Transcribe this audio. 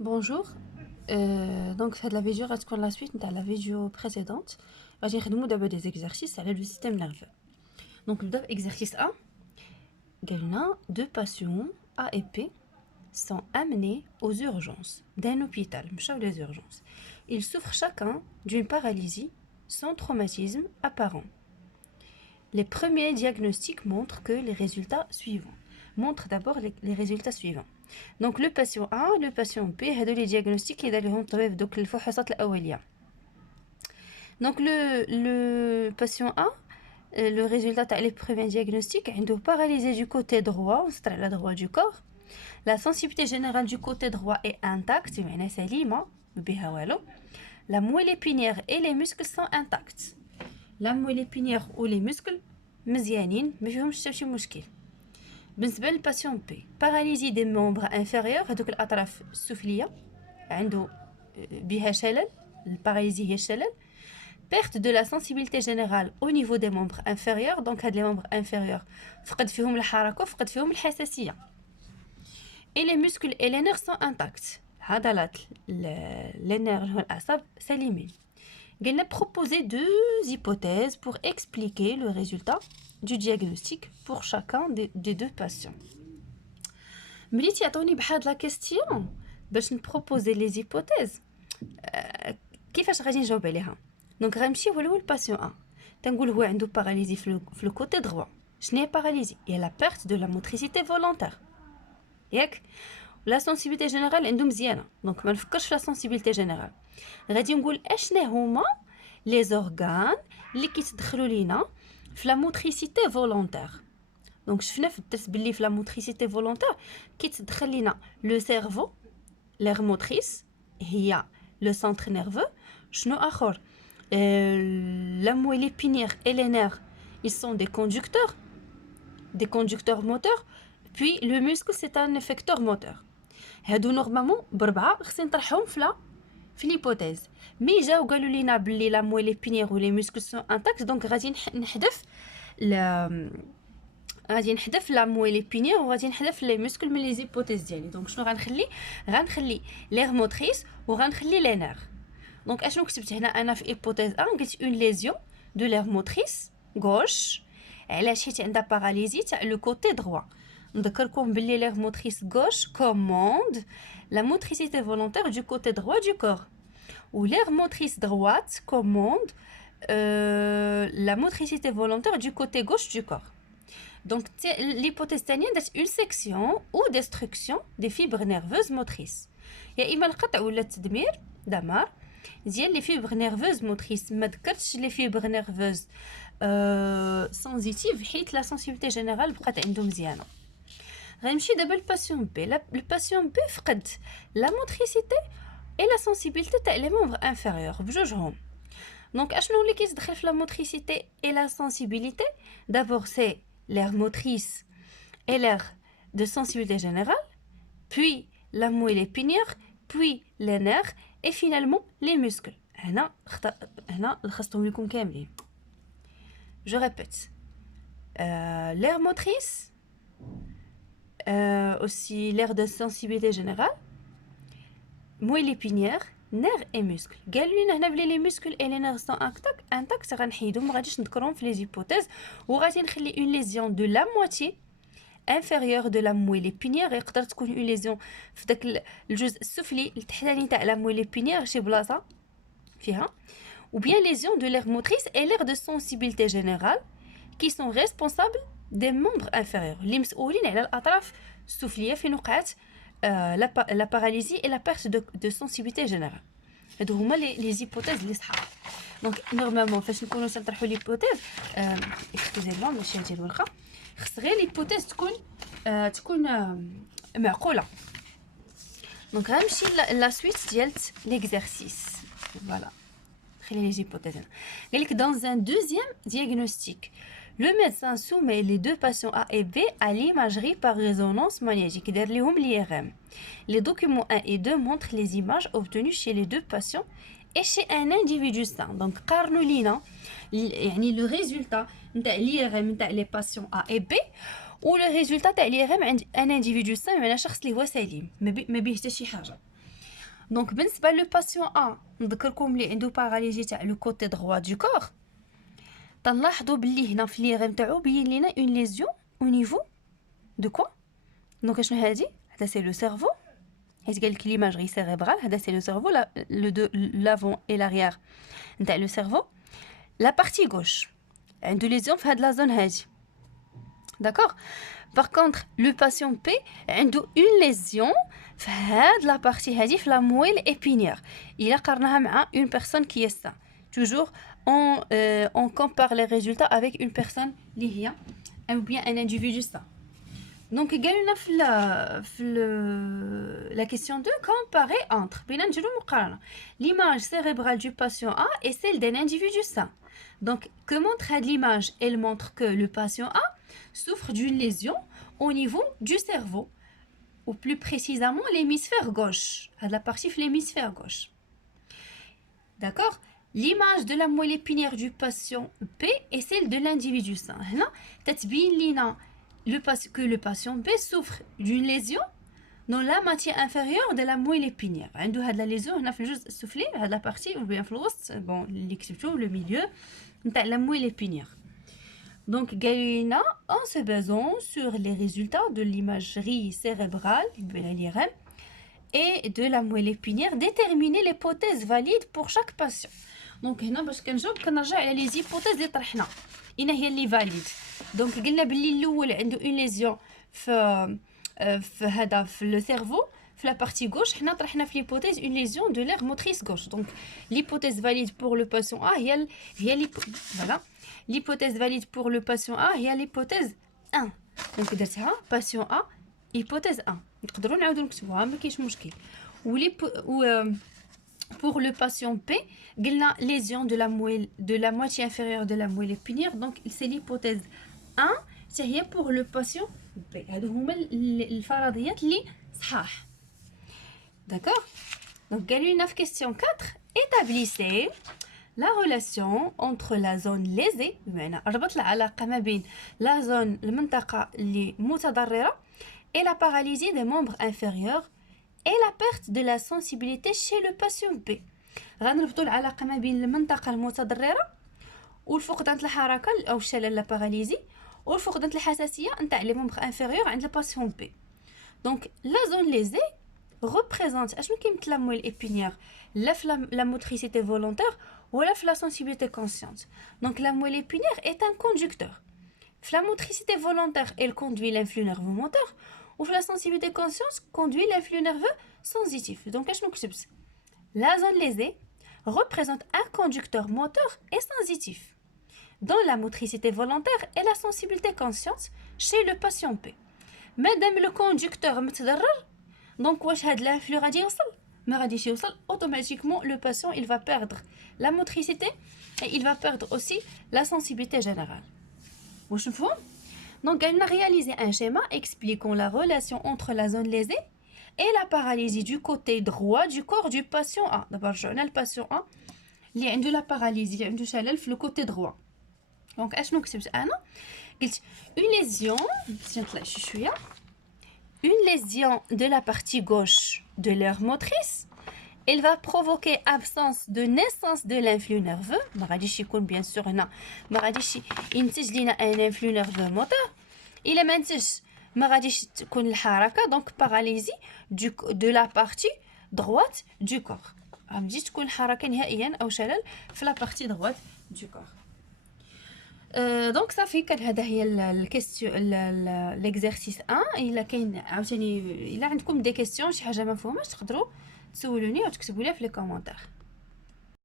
Bonjour. Donc, cette la vidéo reste la suite de la vidéo précédente. J'ai d'abord des exercices sur le système nerveux. Donc, le exercice 1, deux patients A et P sont amenés aux urgences d'un hôpital, les urgences. Ils souffrent chacun d'une paralysie sans traumatisme apparent. Les premiers diagnostics montrent que les résultats suivants. Montrent d'abord les résultats suivants. Donc le patient A, le patient B, هادو les diagnostics اللي دارهم الطبيب دوك الفحوصات الأولية. Donc le patient A, le résultat تاع les premiers diagnostics عنده paralysé du côté droit, c'est à la droite du corps. La sensibilité générale du côté droit est intacte, يعني سليمة ما بها والو. La moelle épinière et les muscles sont intacts. La moelle épinière ou les muscles مزيانين ما فيهمش حتى شي مشكل. بالنسبه للباسيون بي باراليزي دي ممبر انفيريور هذوك الاطراف السفليه عنده بها شلل. الباراليزي هي الشلل. perte de la sensibilité générale au niveau des membres inférieurs. donc هاد les membres inférieurs فقد فيهم الحركه وفقد فيهم الحساسيه. et les muscles et les nerfs sont intacts. عضلات les nerfs والاعصاب سليمين. قلنا proposer deux hypothèses pour expliquer le résultat du diagnostic pour chacun des deux patients. ملي تعطوني بحال لا كيستيون باش نبروبوزي لي زيبوتيز كيفاش غادي نجاوب عليها؟ دونك غنمشيو هو الباسيون 1 تنقول هو عنده باراليزي في لو كوتي دروا. شنو هي باراليزي؟ هي لا بيرت دو لا موتريسيتي فولونتير ياك. لا سنسيبيليتي جينيرال عنده مزيانه دونك ما نفكرش في لا سنسيبيليتي جينيرال. غادي نقول اشنا هما لي زورغان اللي كيتدخلوا لينا في لا موتريسيتي فولونتير. دونك شفنا في الدرس باللي في لا موتريسيتي فولونتير كيتدخل لينا لو سيرفو لير موتريس هي لو سنتر نيرفو. شنو اخر؟ la moelle épinière et les nerfs ils sont des conducteurs moteurs. puis le muscle c'est un effecteur moteur. هادو نورمالمون بربعه خصني نطرحهم في ليبوتيز. مي جاو قالوا لينا بلي لا مويل ابينيير ولي مسكل سون انتاكت دونك غادي نحذف لا مويل ابينيير وغادي نحذف لي مسكل من لي زيبوتيز ديالي. دونك شنو غنخلي لير موتريس وغنخلي لي نير. دونك اشنو كتبت هنا انا في ايبوتيز 1 قلت اون ليزيون دو لير موتريس غوش. علاش؟ حيت عندها باراليزي تاع لو كوتي دروا. نذكركم باللي لير موتريس غوش كوموند la motricité volontaire du côté droit du corps. Ou l'air motrice droite commande la motricité volontaire du côté gauche du corps. Donc, l'hypothèse tanienne c'est une section ou destruction des fibres nerveuses motrices. Il y a إما القطع ولا التدمير دمار ديال les fibres nerveuses motrices. ما ذكرتش les fibres nerveuses sensitives حيت la sensibilité générale بقات عنده مزيانه. غنمشي دابا للباسيون بي. الباسيون بي فقد لا موتريسيتي اي لا سنسيبيليتي تاع لي ممبر انفيريور بجوجهم. دونك اشنو اللي كيتدخل في لا موتريسيتي اي لا سنسيبيليتي؟ دابور سي لير موتريس اي لير دو سنسيبيليتي جينيرال puis la moelle épinière puis les nerfs et finalement les muscles. هنا لخصتهم لكم كاملين. je répète l'air motrice aussi l'aire de sensibilité générale, moelle épinière, nerfs et muscles. قالوا لنا هنا بلي les muscles et les nerfs sont intacts غنحيدهم ما غاديش نذكرهم في les hypothèses وغادي نخلي une lésion de la moitié inférieure de la moelle épinière. يقدر تكون une lésion في داك الجزء السفلي التحتاني تاع la moelle épinière شي بلاصه فيها. ou bien lésion de l'aire motrice et l'aire de sensibilité générale qui sont responsables des membres inférieurs اللي مسؤولين على الاطراف السفليه فين وقعت لا باراليزي et la perte de sensibilité générale. هادو هما لي زيبوتيز اللي صحاب. دونك نورمالمون فاش نكونوا تنطرحوا ليبوتيز اكسكوزي موا ماشي هادي الورقه خص غير ليبوتيز تكون معقوله. دونك غنمشي لا سويت ديال ليكزارسيس. فوالا خلي لي زيبوتيز هنا. قالك dans un deuxième diagnostic le médecin soumet les deux patients A et B à l'imagerie par résonance magnétique. l'IRM. Les documents 1 et 2 montrent les images obtenues chez les deux patients et chez un individu sain. Donc, قارنوا لينا يعني le résultat نتاع l'IRM نتاع les patients A et B و le résultat تاع l'IRM عند un individu sain يعني شخص اللي هو سليم ما بيه حتى شي حاجه. دونك بالنسبه لو باسيون ا نذكركم لي عنده باغاليزي تاع لو كوتي دروا دو كور. تنلاحظوا باللي هنا في ليغ نتاعو بين لينا اون ليزيون او نيفو دو كوا. دونك شنو هادي؟ هذا سي لو سيرفو، حيت قال لك ليماجري سيريبرال. هذا سي لو سيرفو، لافون اي لاريير نتاع لو سيرفو. لا بارتي غوش عنده ليزيون في هاد لا زون هادي، داكوغ. باغ كونطخ لو باسيون بي عنده اون ليزيون في هاد لا بارتي هادي في لا مويل épinière. الا قارناها مع اون بيرسون كي سا toujours on compare les résultats avec une personne اللي هي ou bien un individu ça. Donc قالوا لنا في la question 2 comparer entre بينا نديرو مقارنه l'image cérébrale du patient A et celle d'un individu sain. Donc que montre cette image? Elle montre que le patient A souffre d'une lésion au niveau du cerveau, ou plus précisément l'hémisphère gauche, la partie de l'hémisphère gauche. D'accord? L'image de la moelle épinière du patient P est celle de l'individu sain. Là, que le patient P souffre d'une lésion dans la moitié inférieure de la moelle épinière. عنده هاد la lésion هنا في الجزء السفلي، هاد la partie ou bien في الوسط، bon اللي كتبتو le milieu نتاع la moelle épinière. Donc قالنا en se basant sur les résultats de l'imagerie cérébrale et de la moelle épinière, déterminer l'hypothèse valide pour chaque patient. Donc هنا باش كنجاوب كنرجع على لي زيبوتيز اللي طرحنا، هنا هي اللي فاليد. دونك قلنا باللي الاول عنده اون ليزيون في هذا في لو سيرفو في لا بارتي غوش. حنا طرحنا في ليبوتيز اون ليزيون دو لير موتريس غوش. دونك ليبوتيز فاليد بور لو باسيون ا هي فوالا l'hypothèse valide pour le patient A هي l'hypothèse 1. دونك درتها patient A hypothèse 1. نقدروا نعاودوا نكتبوها ما كاينش مشكل. Pour le patient P قلنا lésion de la moitié inférieure de la moelle épinière. Donc c'est l'hypothèse 1 حتى هي pour le patient B. هادو هما الفرضيات اللي صحاح. D'accord? Donc قالوا لنا في question 4 établissez la relation entre la zone lésée، بمعنى ربط العلاقة ما بين la zone المنطقة اللي متضررة et la paralysie des membres inférieurs et la perte de la sensibilité chez le patient B. غنربطوا العلاقة ما بين المنطقة المتضررة والفقدان الحركة أو الشلل لا باراليزي والفقدان الحساسية نتاع لي membres inférieurs عند الباسيون B. Donc la zone lésée représente اشنو كيمثل la moelle épinière لا في la motricité volontaire ولا في la sensibilité consciente. Donc la moelle épinière est un conducteur. La motricité volontaire, elle conduit l'influx nerveux moteur, ou la sensibilité consciente conduit l'influx nerveux sensitif. Donc la zone lésée représente un conducteur moteur et sensitif dans la motricité volontaire et la sensibilité consciente chez le patient P. Madame le conducteur متضرر، donc واش هاد l'influx غادي يوصل؟ ما غاديش يوصل. automatiquement le patient il va perdre la motricité et il va perdre aussi la sensibilité générale. واش مفهوم؟ Donc elle a réalisé un schéma expliquant la relation entre la zone lésée et la paralysie du côté droit du corps du patient A. D'abord رجعنا الباسيون A اللي عنده la paralysie، اللي عنده شلل في le côté droit. Donc اشنو كتبت انا؟ قلت une lésion، نطلع شي شويه، une lésion de la partie gauche de l'aire motrice, elle va provoquer absence de naissance de l'influx nerveux. ما غاديش يكون bien sûr هنا ما غاديش ينتج لينا un influx nerveux moteur. إلا ما نتجش ما غاديش تكون الحركة، donc paralysie de la partie droite du corps. ما غاديش تكون الحركة نهائيا أو شلل في la partie droite du corps. دونك صافي كان هذا هي الكيستيون ليكزارسيس 1. الا كاين عاوتاني الا عندكم دي كيستيون شي حاجه ما مفهوماش تقدروا تسولوني او تكتبوا لي في لي كومونتير.